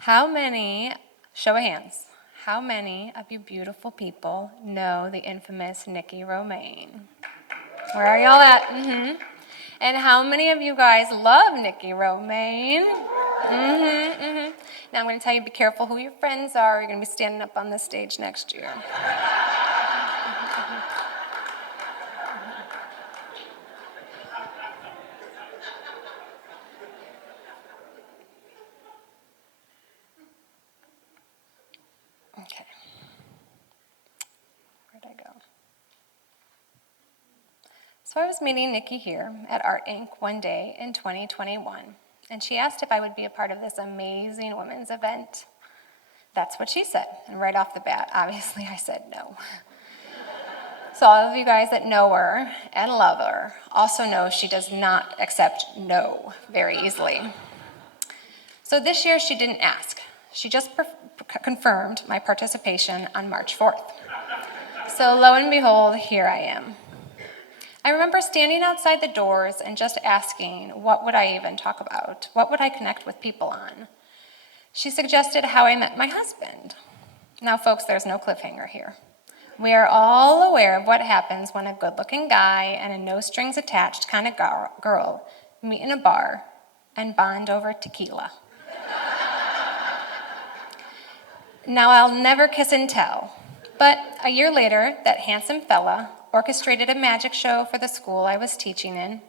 How many, show of hands, how many of you beautiful people know the infamous Nikki Romain? Where are y'all at? And how many of you guys love Nikki Romain? Now I'm going to tell you, be careful who your friends are. You're going to be standing up on the stage next year. Okay. Where'd I go? So I was meeting Nikki here at Art Inc. one day in 2021, and she asked if I would be a part of this amazing women's event. That's what she said, and right off the bat, obviously I said no. So all of you guys that know her and love her also know she does not accept no very easily. So this year she didn't ask. She just confirmed my participation on March 4th. So lo and behold, here I am. I remember standing outside the doors and just asking, what would I even talk about? What would I connect with people on? She suggested how I met my husband. Now, folks, there's no cliffhanger here. We are all aware of what happens when a good-looking guy and a no-strings-attached kind of girl meet in a bar and bond over tequila. Now, I'll never kiss and tell, but a year later, that handsome fella orchestrated a magic show for the school I was teaching in,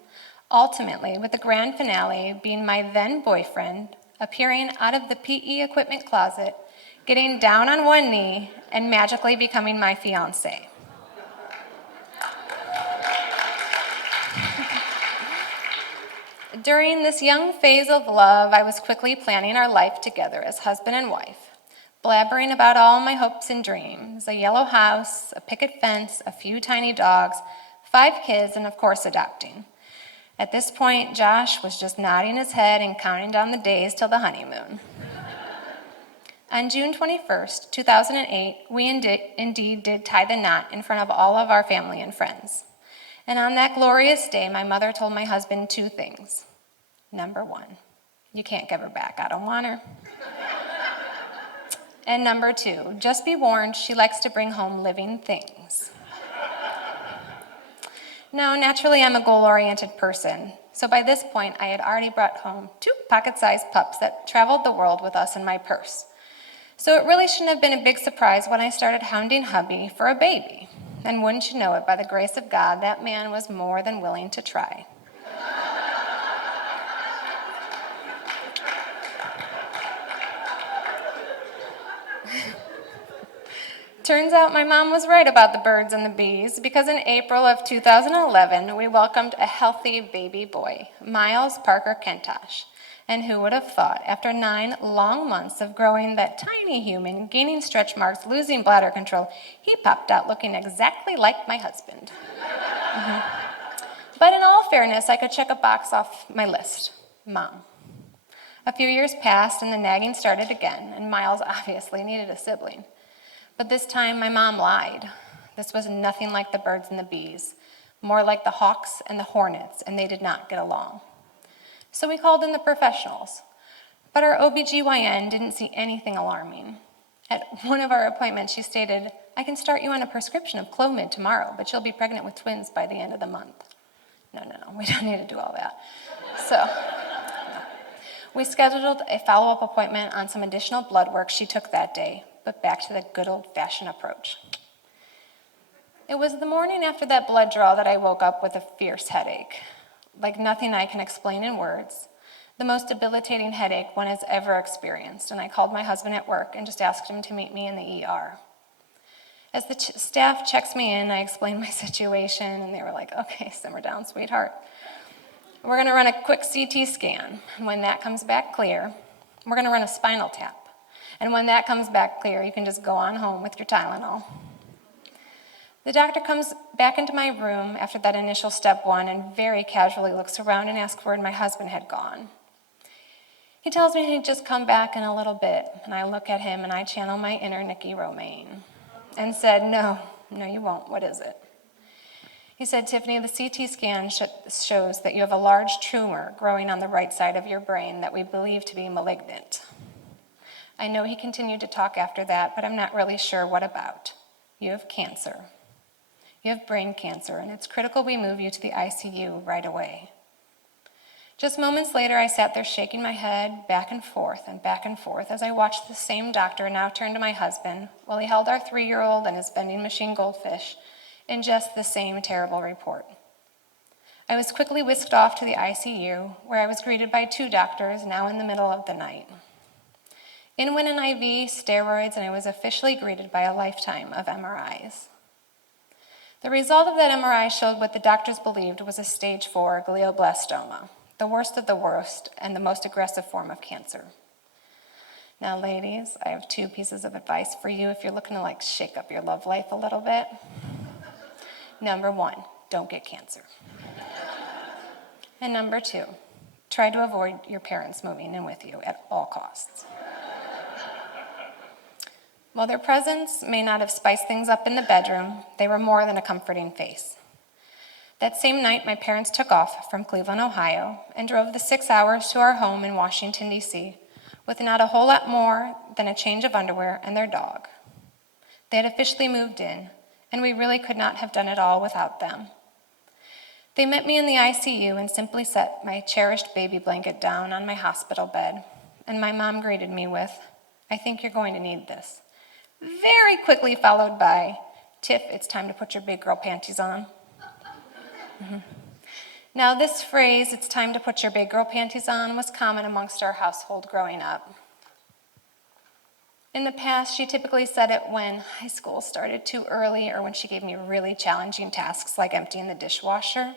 ultimately with the grand finale being my then boyfriend appearing out of the PE equipment closet, getting down on one knee, and magically becoming my fiancé. During this young phase of love, I was quickly planning our life together as husband and wife, blabbering about all my hopes and dreams, a yellow house, a picket fence, a few tiny dogs, 5 kids, and of course adopting. At this point, Josh was just nodding his head and counting down the days till the honeymoon. On June 21st, 2008, we indeed did tie the knot in front of all of our family and friends. And on that glorious day, my mother told my husband 2 things. Number 1, you can't give her back, I don't want her. And number 2, just be warned, she likes to bring home living things. Now, naturally, I'm a goal-oriented person, so by this point, I had already brought home 2 pocket-sized pups that traveled the world with us in my purse. So it really shouldn't have been a big surprise when I started hounding hubby for a baby. And wouldn't you know it, by the grace of God, that man was more than willing to try. Turns out my mom was right about the birds and the bees, because in April of 2011, we welcomed a healthy baby boy, Miles Parker Kentosh. And who would have thought, after 9 long months of growing that tiny human, gaining stretch marks, losing bladder control, he popped out looking exactly like my husband. But in all fairness, I could check a box off my list, Mom. A few years passed and the nagging started again, and Miles obviously needed a sibling. But this time, my mom lied. This was nothing like the birds and the bees, more like the hawks and the hornets, and they did not get along. So we called in the professionals, but our OBGYN didn't see anything alarming. At one of our appointments, she stated, I can start you on a prescription of Clomid tomorrow, but you'll be pregnant with twins by the end of the month. No, we don't need to do all that. So we scheduled a follow-up appointment on some additional blood work she took that day, but back to the good old-fashioned approach. It was the morning after that blood draw that I woke up with a fierce headache. Like nothing I can explain in words, the most debilitating headache one has ever experienced, and I called my husband at work and just asked him to meet me in the ER. As the staff checks me in, I explain my situation, and they were like, okay, simmer down, sweetheart. We're going to run a quick CT scan, and when that comes back clear, we're going to run a spinal tap. And when that comes back clear, you can just go on home with your Tylenol. The doctor comes back into my room after that initial step 1 and very casually looks around and asks where my husband had gone. He tells me he'd just come back in a little bit, and I look at him and I channel my inner Nikki Romain and said, no, you won't. What is it? He said, Tiffany, the CT scan shows that you have a large tumor growing on the right side of your brain that we believe to be malignant. I know he continued to talk after that, but I'm not really sure what about. You have cancer. You have brain cancer, and it's critical we move you to the ICU right away. Just moments later, I sat there shaking my head back and forth as I watched the same doctor now turn to my husband while he held our 3-year-old and his vending machine goldfish in just the same terrible report. I was quickly whisked off to the ICU, where I was greeted by 2 doctors now in the middle of the night. In went an IV, steroids, and I was officially greeted by a lifetime of MRIs. The result of that MRI showed what the doctors believed was a stage 4 glioblastoma, the worst of the worst and the most aggressive form of cancer. Now, ladies, I have 2 pieces of advice for you if you're looking to shake up your love life a little bit. Number 1, don't get cancer. And number 2, try to avoid your parents moving in with you at all costs. While their presence may not have spiced things up in the bedroom, they were more than a comforting face. That same night, my parents took off from Cleveland, Ohio, and drove the 6 hours to our home in Washington, D.C., with not a whole lot more than a change of underwear and their dog. They had officially moved in, and we really could not have done it all without them. They met me in the ICU and simply set my cherished baby blanket down on my hospital bed, and my mom greeted me with, "I think you're going to need this." Very quickly followed by, "Tiff, it's time to put your big girl panties on." Now, this phrase, "it's time to put your big girl panties on," was common amongst our household growing up. In the past, she typically said it when high school started too early or when she gave me really challenging tasks like emptying the dishwasher.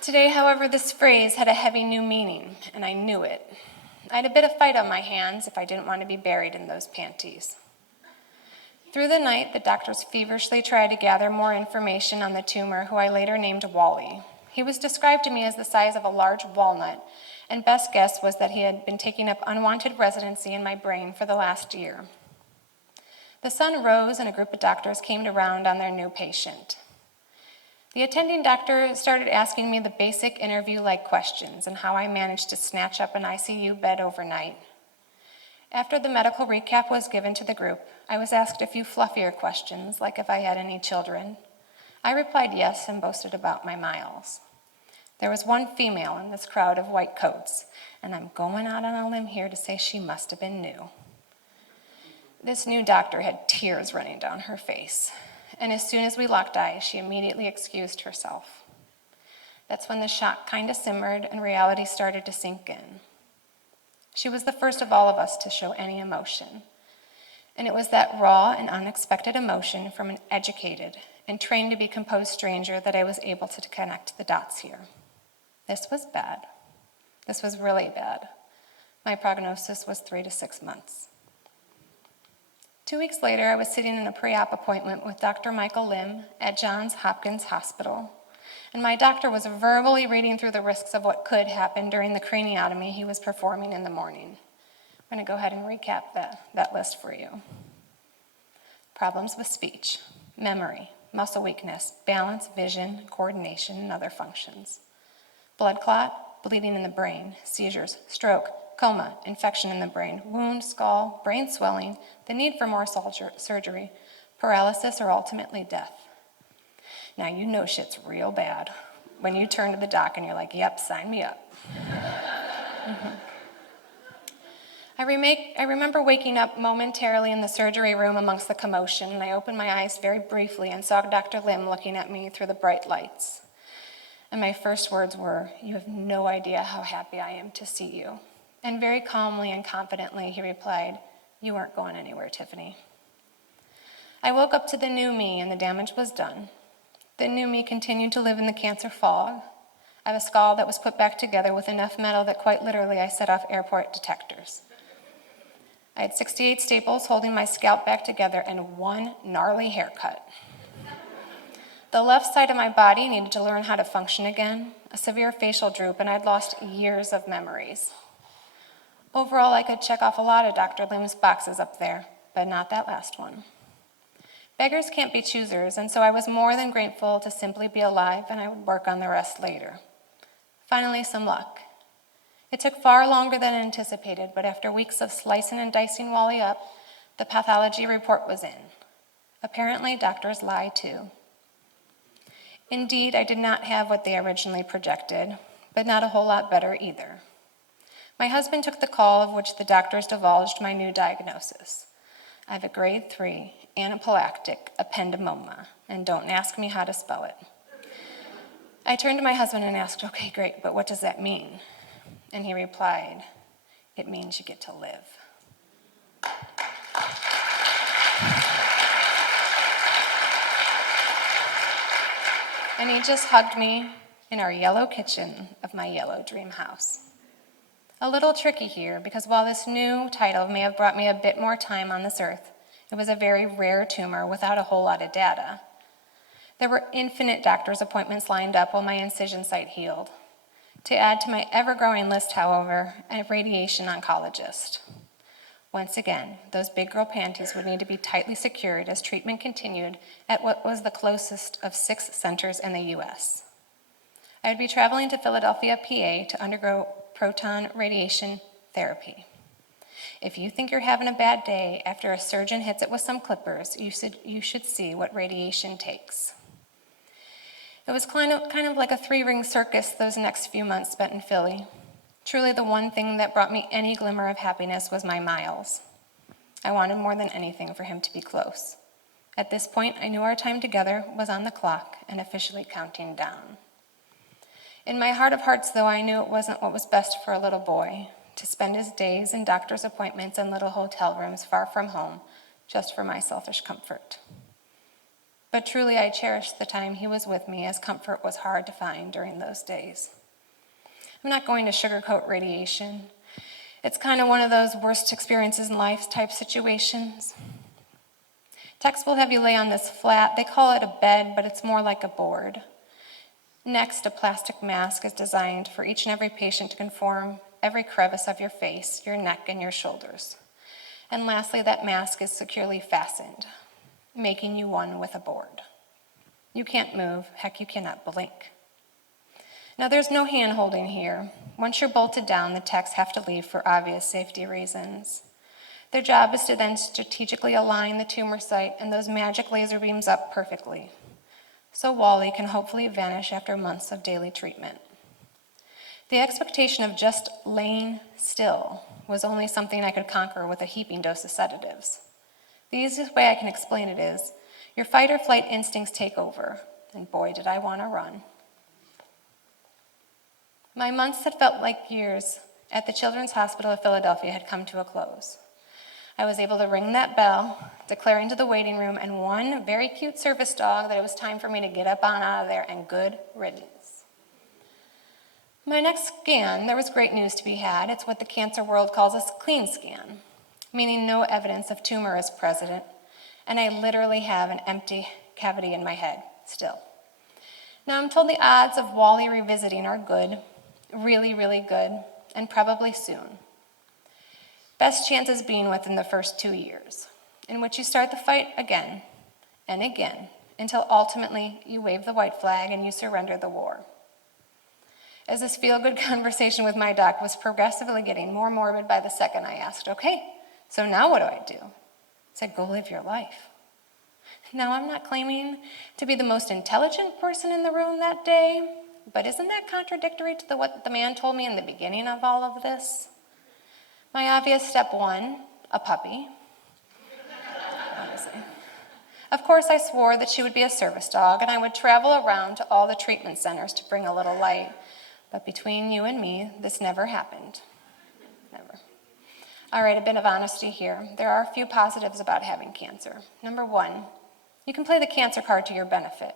Today, however, this phrase had a heavy new meaning, and I knew it. I had a bit of fight on my hands if I didn't want to be buried in those panties. Through the night, the doctors feverishly tried to gather more information on the tumor, who I later named Wally. He was described to me as the size of a large walnut, and best guess was that he had been taking up unwanted residency in my brain for the last year. The sun rose, and a group of doctors came to round on their new patient. The attending doctor started asking me the basic interview-like questions and how I managed to snatch up an ICU bed overnight. After the medical recap was given to the group, I was asked a few fluffier questions, like if I had any children. I replied yes and boasted about my miles. There was one female in this crowd of white coats, and I'm going out on a limb here to say she must have been new. This new doctor had tears running down her face, and as soon as we locked eyes, she immediately excused herself. That's when the shock kind of simmered and reality started to sink in. She was the first of all of us to show any emotion, and it was that raw and unexpected emotion from an educated and trained to be composed stranger that I was able to connect the dots here. This was bad. This was really bad. My prognosis was 3 to 6 months. 2 weeks later, I was sitting in a pre-op appointment with Dr. Michael Lim at Johns Hopkins Hospital, and my doctor was verbally reading through the risks of what could happen during the craniotomy he was performing in the morning. I'm going to go ahead and recap that list for you. Problems with speech, memory, muscle weakness, balance, vision, coordination, and other functions. Blood clot, bleeding in the brain, seizures, stroke, coma, infection in the brain, wound, skull, brain swelling, the need for more surgery, paralysis, or ultimately death. Now you know shit's real bad when you turn to the doc and you're like, "Yep, sign me up." I remember waking up momentarily in the surgery room amongst the commotion, and I opened my eyes very briefly and saw Dr. Lim looking at me through the bright lights. And my first words were, "You have no idea how happy I am to see you." And very calmly and confidently, he replied, "You aren't going anywhere, Tiffany." I woke up to the new me, and the damage was done. The new me continued to live in the cancer fog. I have a skull that was put back together with enough metal that quite literally I set off airport detectors. I had 68 staples holding my scalp back together and one gnarly haircut. The left side of my body needed to learn how to function again, a severe facial droop, and I'd lost years of memories. Overall, I could check off a lot of Dr. Lim's boxes up there, but not that last one. Beggars can't be choosers, and so I was more than grateful to simply be alive, and I would work on the rest later. Finally, some luck. It took far longer than anticipated, but after weeks of slicing and dicing Wally up, the pathology report was in. Apparently, doctors lie too. Indeed, I did not have what they originally projected, but not a whole lot better either. My husband took the call of which the doctors divulged my new diagnosis. I have a grade 3 anaphylactic ependymoma, and don't ask me how to spell it. I turned to my husband and asked, okay, great, but what does that mean? And he replied, it means you get to live. And he just hugged me in our yellow kitchen of my yellow dream house. A little tricky here, because while this new title may have brought me a bit more time on this earth, it was a very rare tumor without a whole lot of data. There were infinite doctor's appointments lined up while my incision site healed. To add to my ever-growing list, however, a radiation oncologist. Once again, those big girl panties would need to be tightly secured as treatment continued at what was the closest of 6 centers in the U.S. I would be traveling to Philadelphia, PA to undergo proton radiation therapy. If you think you're having a bad day after a surgeon hits it with some clippers, you should see what radiation takes. It was kind of like a 3-ring circus those next few months spent in Philly. Truly the one thing that brought me any glimmer of happiness was my Miles. I wanted more than anything for him to be close. At this point, I knew our time together was on the clock and officially counting down. In my heart of hearts, though, I knew it wasn't what was best for a little boy, to spend his days in doctor's appointments and little hotel rooms far from home, just for my selfish comfort. But truly, I cherished the time he was with me, as comfort was hard to find during those days. I'm not going to sugarcoat radiation. It's kind of one of those worst experiences in life type situations. Techs will have you lay on this flat, they call it a bed, but it's more like a board. Next, a plastic mask is designed for each and every patient to conform every crevice of your face, your neck, and your shoulders. And lastly, that mask is securely fastened, making you one with a board. You can't move, heck, you cannot blink. Now, there's no hand-holding here. Once you're bolted down, the techs have to leave for obvious safety reasons. Their job is to then strategically align the tumor site and those magic laser beams up perfectly, so Wally can hopefully vanish after months of daily treatment. The expectation of just laying still was only something I could conquer with a heaping dose of sedatives. The easiest way I can explain it is, your fight or flight instincts take over, and boy, did I want to run. My months that felt like years at the Children's Hospital of Philadelphia had come to a close. I was able to ring that bell, declaring to the waiting room and one very cute service dog that it was time for me to get up on out of there, and good riddance. My next scan, there was great news to be had. It's what the cancer world calls a clean scan, meaning no evidence of tumor is present, and I literally have an empty cavity in my head still. Now, I'm told the odds of Wally revisiting are good, really, really good, and probably soon. Best chances being within the first 2 years, in which you start the fight again and again, until ultimately you wave the white flag and you surrender the war. As this feel-good conversation with my doc was progressively getting more morbid by the second, I asked, okay, so now what do I do? He said, go live your life. Now, I'm not claiming to be the most intelligent person in the room that day, but isn't that contradictory to what the man told me in the beginning of all of this? My obvious step 1, a puppy. Honestly. Of course, I swore that she would be a service dog, and I would travel around to all the treatment centers to bring a little light. But between you and me, this never happened. Never. All right, a bit of honesty here. There are a few positives about having cancer. Number 1, you can play the cancer card to your benefit.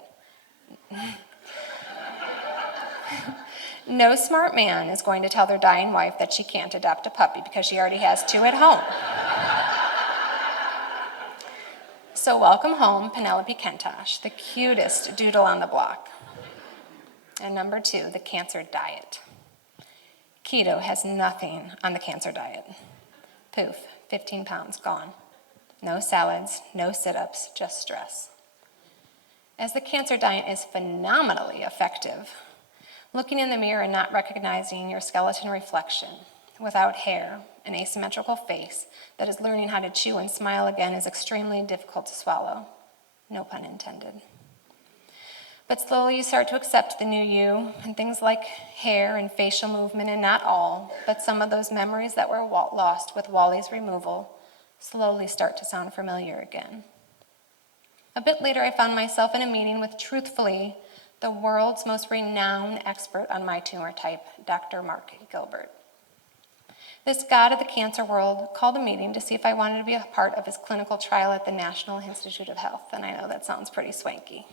No smart man is going to tell their dying wife that she can't adopt a puppy because she already has 2 at home. So welcome home, Penelope Kentosh, the cutest doodle on the block. And number 2, the cancer diet. Keto has nothing on the cancer diet. Poof, 15 pounds gone. No salads, no sit-ups, just stress. As the cancer diet is phenomenally effective, Looking in the mirror and not recognizing your skeleton reflection, without hair, an asymmetrical face that is learning how to chew and smile again is extremely difficult to swallow. No pun intended. But slowly you start to accept the new you, and things like hair and facial movement, and not all, but some of those memories that were lost with Wally's removal slowly start to sound familiar again. A bit later, I found myself in a meeting with, truthfully, the world's most renowned expert on my tumor type, Dr. Mark Gilbert. This god of the cancer world called a meeting to see if I wanted to be a part of his clinical trial at the National Institute of Health, and I know that sounds pretty swanky.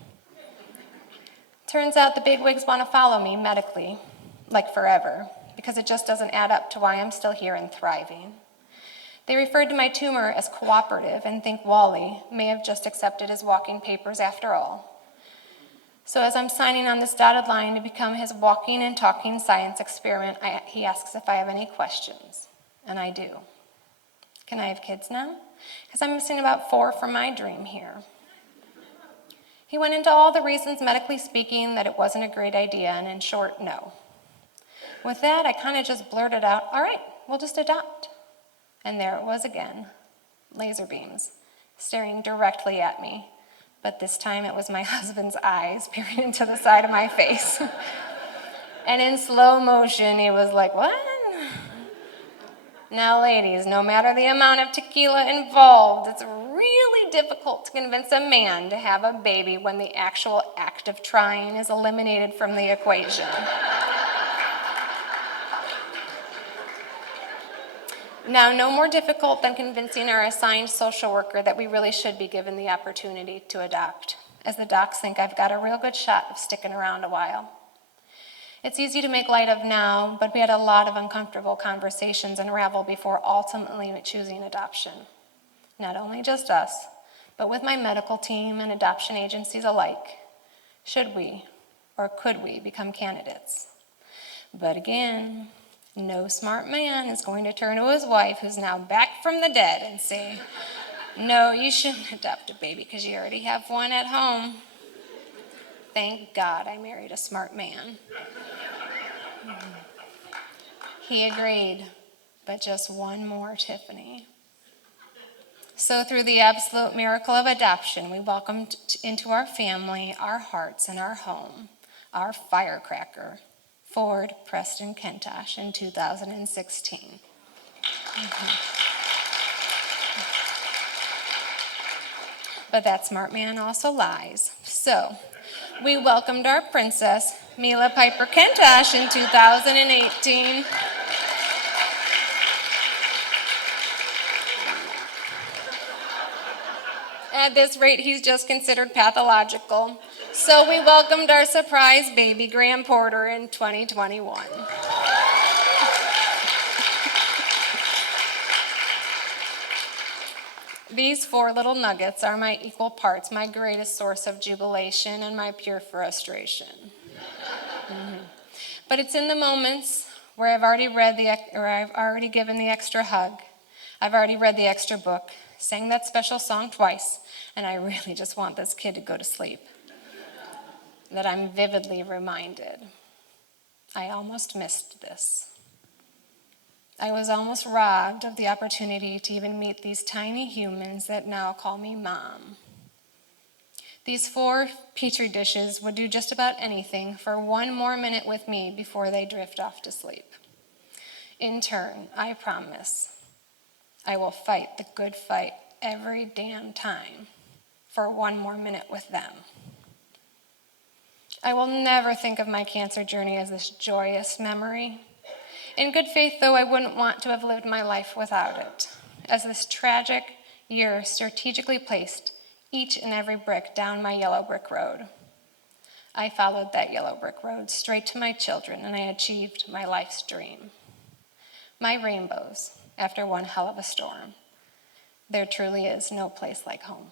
Turns out the bigwigs want to follow me medically, like forever, because it just doesn't add up to why I'm still here and thriving. They referred to my tumor as cooperative and think Wally may have just accepted his walking papers after all. So as I'm signing on this dotted line to become his walking and talking science experiment, he asks if I have any questions, and I do. Can I have kids now? Because I'm missing about 4 from my dream here. He went into all the reasons, medically speaking, that it wasn't a great idea, and in short, no. With that, I kind of just blurted out, all right, we'll just adopt. And there it was again, laser beams, staring directly at me. But this time it was my husband's eyes peering into the side of my face. And in slow motion, he was like, what? Now, ladies, no matter the amount of tequila involved, it's really difficult to convince a man to have a baby when the actual act of trying is eliminated from the equation. Now, no more difficult than convincing our assigned social worker that we really should be given the opportunity to adopt, as the docs think I've got a real good shot of sticking around a while. It's easy to make light of now, but we had a lot of uncomfortable conversations unravel before ultimately choosing adoption. Not only just us, but with my medical team and adoption agencies alike. Should we, or could we, become candidates? But again, no smart man is going to turn to his wife, who's now back from the dead, and say, no, you shouldn't adopt a baby because you already have one at home. Thank God I married a smart man. He agreed, but just one more, Tiffany. So through the absolute miracle of adoption, we welcomed into our family, our hearts, and our home, our firecracker, Ford Preston Kentosh, in 2016. But that smart man also lies. So we welcomed our princess, Mila Piper Kentosh, in 2018. At this rate, he's just considered pathological. So we welcomed our surprise baby, Graham Porter, in 2021. These 4 little nuggets are my equal parts, my greatest source of jubilation and my pure frustration. But it's in the moments where I've already given the extra hug, I've already read the extra book, sang that special song twice, and I really just want this kid to go to sleep, that I'm vividly reminded I almost missed this. I was almost robbed of the opportunity to even meet these tiny humans that now call me Mom. These 4 petri dishes would do just about anything for 1 more minute with me before they drift off to sleep. In turn, I promise, I will fight the good fight every damn time for 1 more minute with them. I will never think of my cancer journey as this joyous memory. In good faith, though, I wouldn't want to have lived my life without it, as this tragic year strategically placed each and every brick down my yellow brick road. I followed that yellow brick road straight to my children, and I achieved my life's dream. My rainbows, after one hell of a storm. There truly is no place like home.